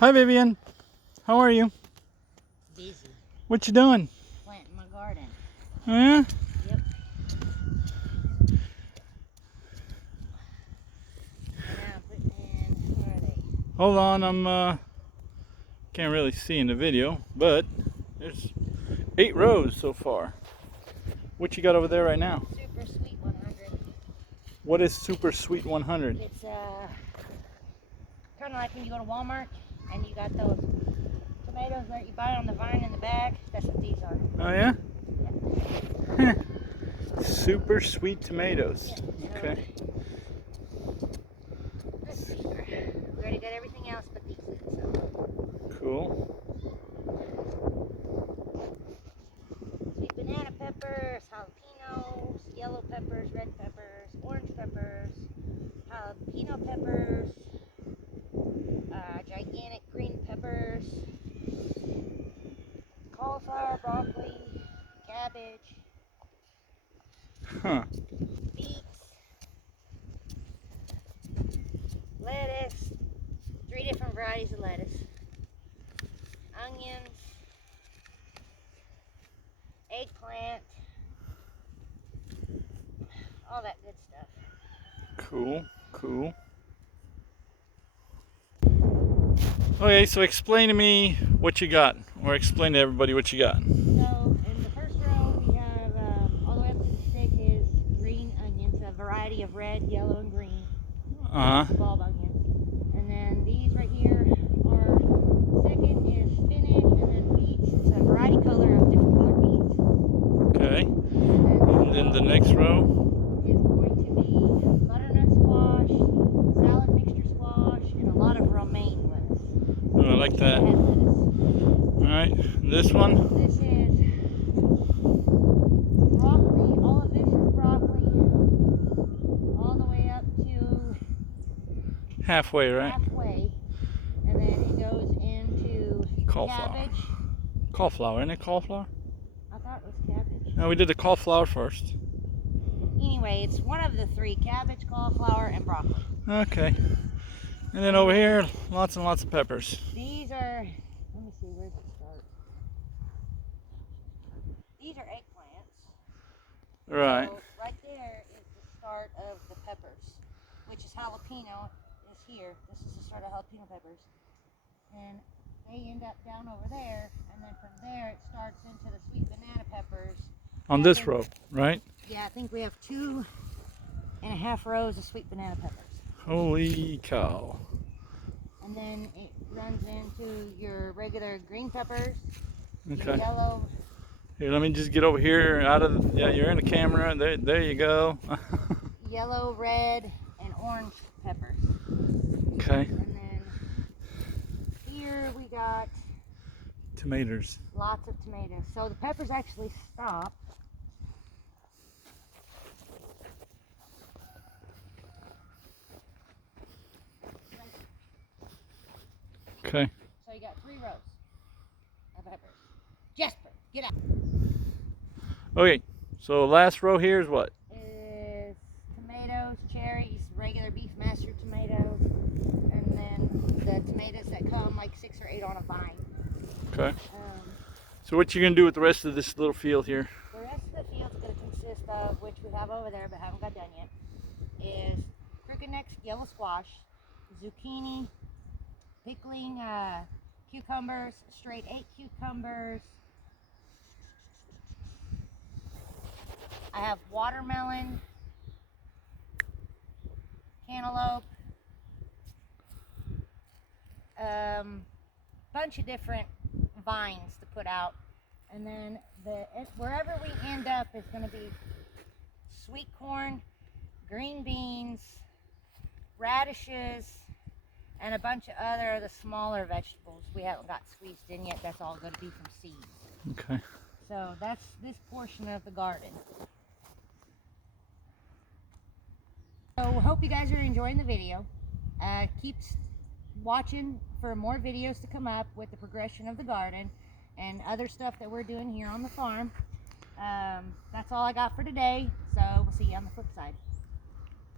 Hi Vivian, how are you? Busy. What you doing? Planting my garden. Yeah? Yep. And I'm putting in, where are they? Hold on, I'm can't really see in the video, but there's 8 rows so far. What you got over there right now? Super Sweet 100. What is Super Sweet 100? It's kind of like when you go to Walmart and you got those tomatoes that you buy on the vine in the bag. That's what these are. Oh yeah? Yeah. Super sweet tomatoes. Yeah, Okay. Let's see here. We already got everything else but these. So. Cool. Sweet banana peppers, jalapenos, yellow peppers, red peppers, orange peppers, jalapeno peppers, gigantic green peppers, cauliflower, broccoli, cabbage, Huh. beets, lettuce, 3 different varieties of lettuce, onions, eggplant, all that good stuff. Cool. Cool. Okay, so explain to me what you got, or explain to everybody what you got. So in the first row we have all the way up to the stick is green onions, a variety of red, yellow, and green. Bulb onions. And then these right here are, second is spinach, and then beets. It's a variety color of different colored beets. Okay. And then the next row is going to be butternut squash, salad mixture squash, and a lot of romaine lettuce. Oh, I like that. Head lettuce. Alright, this one? This is broccoli. All of this is broccoli. All the way up to Halfway, right? halfway. And then it goes into Cauliflower. cabbage. Cauliflower, isn't it cauliflower? I thought it was cabbage. No, we did the cauliflower first. Anyway, it's one of the 3, cabbage, cauliflower, and broccoli. Okay. And then over here, lots and lots of peppers. These are, let me see, where does it start? These are eggplants. Right. So right there is the start of the peppers, which is jalapeno is here. This is the start of jalapeno peppers. And they end up down over there, and then from there it starts into the sweet banana peppers. On this row, right? Yeah, I think we have 2.5 rows of sweet banana peppers. Holy cow. And then it runs into your regular green peppers, Okay. your yellow. Here, let me just get over here out of, yeah, you're in the camera. There you go. Yellow, red, and orange peppers. Okay. And then here we got Tomatoes. lots of tomatoes. So the peppers actually stop. Okay. So you got 3 rows of peppers. Jasper, get out. Okay, so last row here is what? Is tomatoes, cherries, regular beef master tomatoes, and then the tomatoes that come like 6 or 8 on a vine. Okay. So what you gonna do with the rest of this little field here? The rest of the field's going to consist of, which we have over there but haven't got done yet, is crooked neck yellow squash, zucchini, pickling cucumbers, straight 8 cucumbers. I have watermelon, cantaloupe, bunch of different vines to put out. And then wherever we end up is going to be sweet corn, green beans, radishes, and a bunch of other of the smaller vegetables we haven't got squeezed in yet. That's all going to be from seeds. Okay. So that's this portion of the garden. So hope you guys are enjoying the video. Keep watching for more videos to come up with the progression of the garden and other stuff that we're doing here on the farm. That's all I got for today, so we'll see you on the flip side.